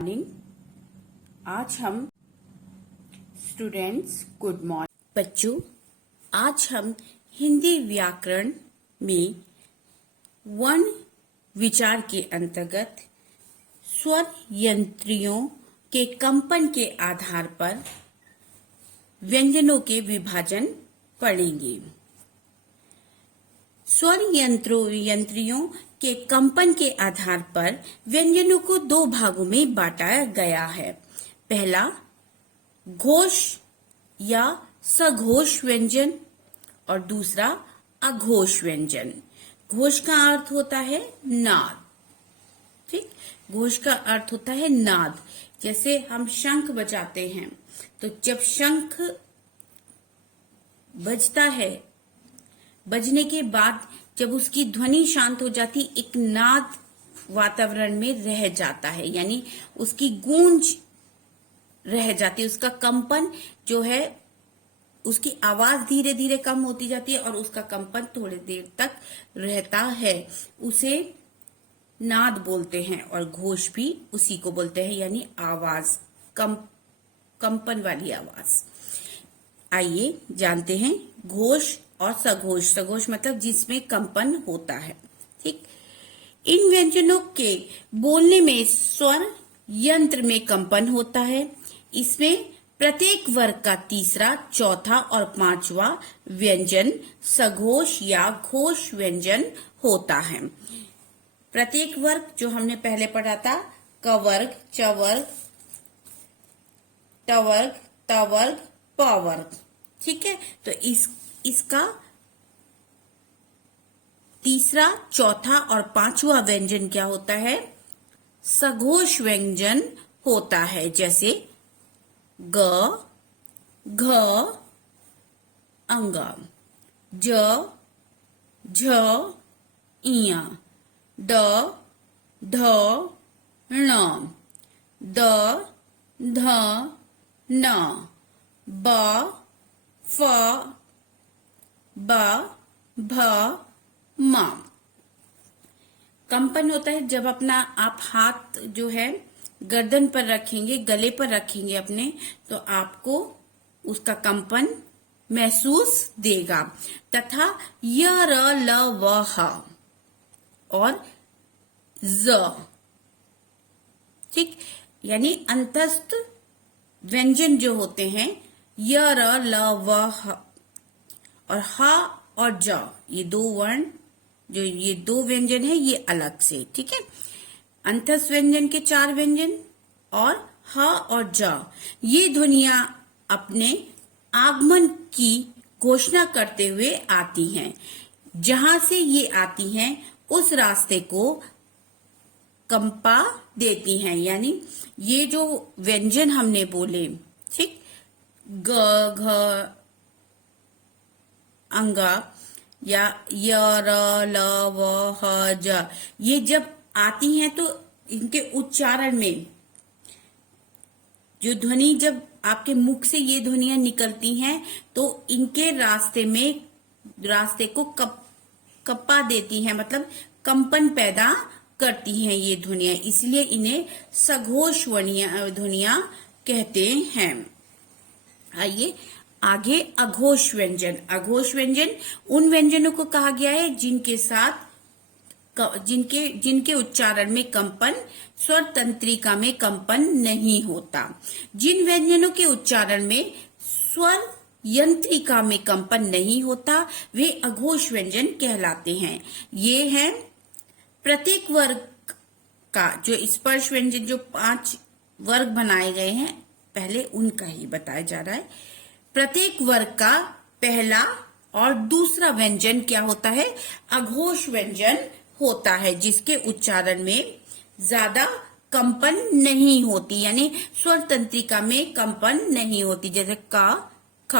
Morning. आज हम students good morning बच्चों, आज हम हिंदी व्याकरण में वर्ण विचार के अंतर्गत स्वर यंत्रियों के कंपन के आधार पर व्यंजनों के विभाजन पढ़ेंगे। स्वर यंत्रियों के कंपन के आधार पर व्यंजनों को दो भागों में बांटा गया है। पहला घोष या सघोष व्यंजन और दूसरा अघोष व्यंजन। घोष का अर्थ होता है नाद, ठीक। घोष का अर्थ होता है नाद। जैसे हम शंख बजाते हैं तो जब शंख बजता है, बजने के बाद जब उसकी ध्वनि शांत हो जाती, एक नाद वातावरण में रह जाता है, यानी उसकी गूंज रह जाती है, उसका कंपन जो है, उसकी आवाज धीरे धीरे कम होती जाती है और उसका कंपन थोड़ी देर तक रहता है। उसे नाद बोलते हैं और घोष भी उसी को बोलते हैं, यानी आवाज, कंपन वाली आवाज। आइए जानते हैं घोष और सघोष। सघोष मतलब जिसमें कंपन होता है, ठीक। इन व्यंजनों के बोलने में स्वर यंत्र में कंपन होता है। इसमें प्रत्येक वर्ग का तीसरा, चौथा और पांचवा व्यंजन सघोष या घोष व्यंजन होता है। प्रत्येक वर्ग जो हमने पहले पढ़ा था, क वर्ग, च वर्ग, ट वर्ग, त वर्ग, प वर्ग, ठीक है। तो इसका तीसरा, चौथा और पांचवा व्यंजन क्या होता है? सघोष व्यंजन होता है। जैसे ग, घ, अंगा, ज, झ, इया, ड, ढ, ण, द, ध, न, ब, फ, ब, भ, म। कंपन होता है जब अपना आप हाथ जो है गर्दन पर रखेंगे, गले पर रखेंगे अपने, तो आपको उसका कंपन महसूस देगा। तथा य, र, ल, व, ह और ज, ठीक, यानी अंतस्थ व्यंजन जो होते हैं, य, र, ल, व, ह और ह और ज, ये दो वर्ण, जो ये दो व्यंजन है, ये अलग से, ठीक है। अंतस्थ व्यंजन के चार व्यंजन और ह और ज, ये ध्वनियां अपने आगमन की घोषणा करते हुए आती हैं। जहां से ये आती हैं उस रास्ते को कंपा देती हैं, यानी ये जो व्यंजन हमने बोले, ठीक, ग, घ, अंगा या य, र, ल, व, ह, ज, ये जब आती हैं तो इनके उच्चारण में जो ध्वनि, जब आपके मुख से ये ध्वनियां निकलती हैं तो इनके रास्ते को कप्पा देती हैं, मतलब कंपन पैदा करती हैं ये ध्वनियां, इसलिए इन्हें सघोष ध्वनियां कहते हैं। आइए आगे अघोष व्यंजन। अघोष व्यंजन उन व्यंजनों को कहा गया है जिनके उच्चारण में कंपन, स्वर तंत्रिका में कंपन नहीं होता। जिन व्यंजनों के उच्चारण में स्वर यंत्रिका में कंपन नहीं होता, वे अघोष व्यंजन कहलाते हैं। ये है प्रत्येक वर्ग का जो स्पर्श व्यंजन, जो 5 वर्ग बनाए गए हैं, पहले उनका ही बताया जा रहा है। प्रत्येक वर्ग का पहला और दूसरा व्यंजन क्या होता है? अघोष व्यंजन होता है, जिसके उच्चारण में ज्यादा कंपन नहीं होती, यानी स्वर तंत्रिका में कंपन नहीं होती। जैसे क, ख,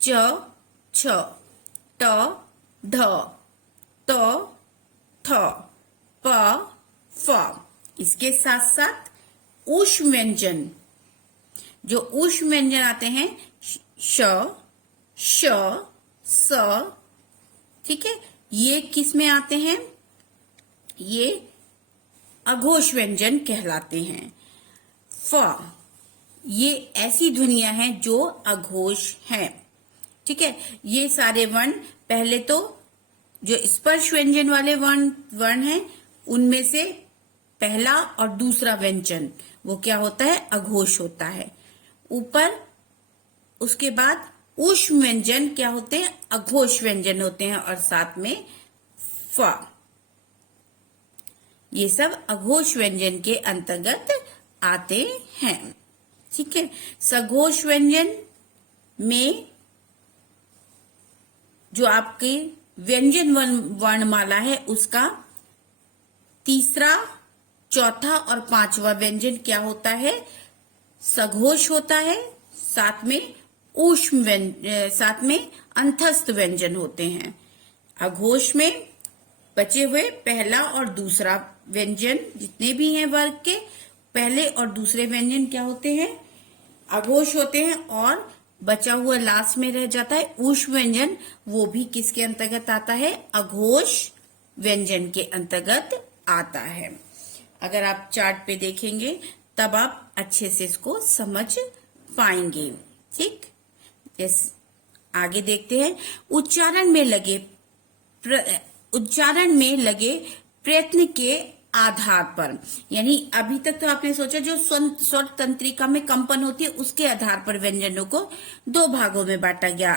च, छ, ट, ढ, त, थ, प, फ। इसके साथ साथ ऊष्म व्यंजन, जो ऊष्म व्यंजन आते हैं, श, श, स, ठीक है, ये किस में आते हैं? ये अघोष व्यंजन कहलाते हैं। फ, ये ऐसी ध्वनियां हैं जो अघोष हैं। ठीक है, ये सारे वर्ण, पहले तो जो स्पर्श व्यंजन वाले वर्ण हैं उनमें से पहला और दूसरा व्यंजन वो क्या होता है, अघोष होता है। ऊपर उसके बाद ऊष्म व्यंजन क्या होते हैं, अघोष व्यंजन होते हैं, और साथ में फ, ये सब अघोष व्यंजन के अंतर्गत आते हैं। ठीक है, सघोष व्यंजन में जो आपके व्यंजन वर्णमाला है उसका तीसरा, चौथा और पांचवा व्यंजन क्या होता है, सघोष होता है। साथ में साथ में अंतस्थ व्यंजन होते हैं। अघोष में बचे हुए पहला और दूसरा व्यंजन जितने भी हैं वर्ग के, पहले और दूसरे व्यंजन क्या होते हैं, अघोष होते हैं, और बचा हुआ लास्ट में रह जाता है ऊष्म व्यंजन, वो भी किसके अंतर्गत आता है, अघोष व्यंजन के अंतर्गत आता है। अगर आप चार्ट पे देखेंगे तब आप अच्छे से इसको समझ पाएंगे। ठीक, आगे देखते हैं। उच्चारण में लगे प्रयत्न के आधार पर, यानी अभी तक तो आपने सोचा जो स्वर तंत्रिका में कंपन होती है उसके आधार पर व्यंजनों को दो भागों में बांटा गया,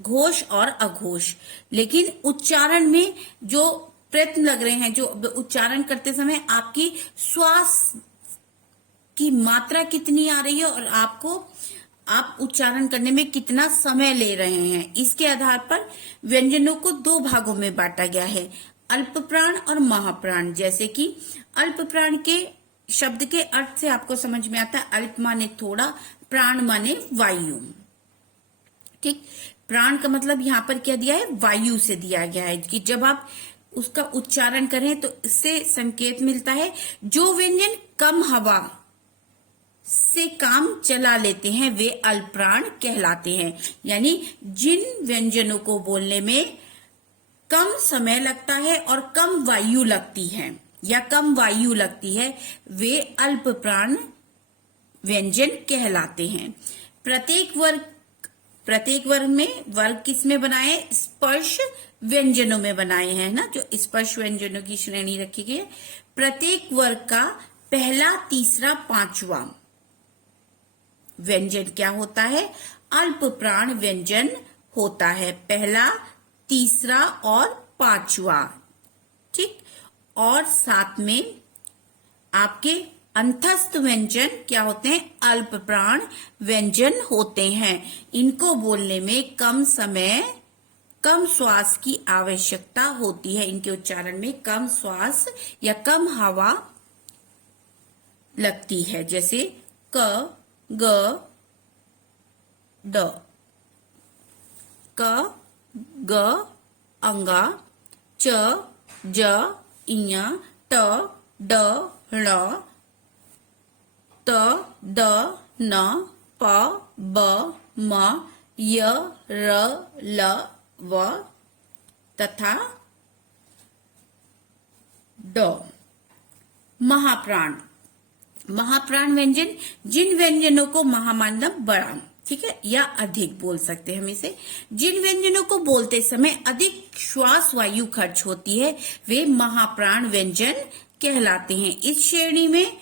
घोष और अघोष। लेकिन उच्चारण में जो प्रयत्न लग रहे हैं, जो उच्चारण करते समय आपकी श्वास की मात्रा कितनी आ रही है और आप उच्चारण करने में कितना समय ले रहे हैं, इसके आधार पर व्यंजनों को दो भागों में बांटा गया है, अल्प प्राण और महाप्राण। जैसे कि अल्प प्राण के शब्द के अर्थ से आपको समझ में आता है, अल्प माने थोड़ा, प्राण माने वायु। ठीक, प्राण का मतलब यहाँ पर क्या दिया है, वायु से दिया गया है कि जब आप उसका उच्चारण करें तो इससे संकेत मिलता है जो व्यंजन कम हवा से काम चला लेते हैं वे अल्पप्राण कहलाते हैं। यानी जिन व्यंजनों को बोलने में कम समय लगता है और कम वायु लगती है या कम वायु लगती है वे अल्पप्राण व्यंजन कहलाते हैं। प्रत्येक वर्ग में, वर्ग किस में बनाए, स्पर्श व्यंजनों में बनाए हैं ना, जो स्पर्श व्यंजनों की श्रेणी रखी गई है। प्रत्येक वर्ग का पहला, तीसरा, पांचवा व्यंजन क्या होता है, अल्प प्राण व्यंजन होता है, पहला, तीसरा और पांचवा। ठीक, और साथ में आपके अंतस्थ व्यंजन क्या होते हैं, अल्प प्राण व्यंजन होते हैं। इनको बोलने में कम समय, कम श्वास की आवश्यकता होती है, इनके उच्चारण में कम श्वास या कम हवा लगती है। जैसे क, ग, ड, क, ग, अंगा, च, ज, इया, ट, ड, ण, त, द, न, प, ब, म, य, र, ल, व तथा ड। महाप्राण, महाप्राण व्यंजन जिन व्यंजनों को महा मतलब बड़ा, ठीक है, या अधिक बोल सकते हैं हम इसे। जिन व्यंजनों को बोलते समय अधिक श्वास वायु खर्च होती है वे महाप्राण व्यंजन कहलाते हैं। इस श्रेणी में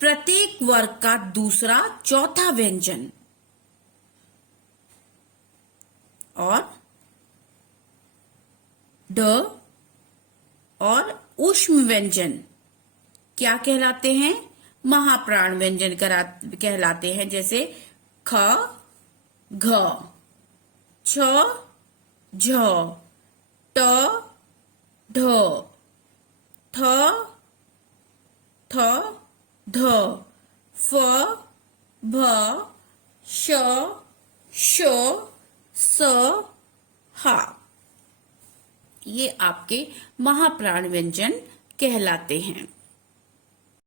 प्रत्येक वर्ग का दूसरा, चौथा व्यंजन और ड और ऊष्म व्यंजन क्या कहलाते हैं, महाप्राण व्यंजन कहलाते हैं। जैसे ख, घ, छ, झ, ट, ढ, थ, थ, ध, फ, भ, श, श, स, ह। ये आपके महाप्राण व्यंजन कहलाते हैं।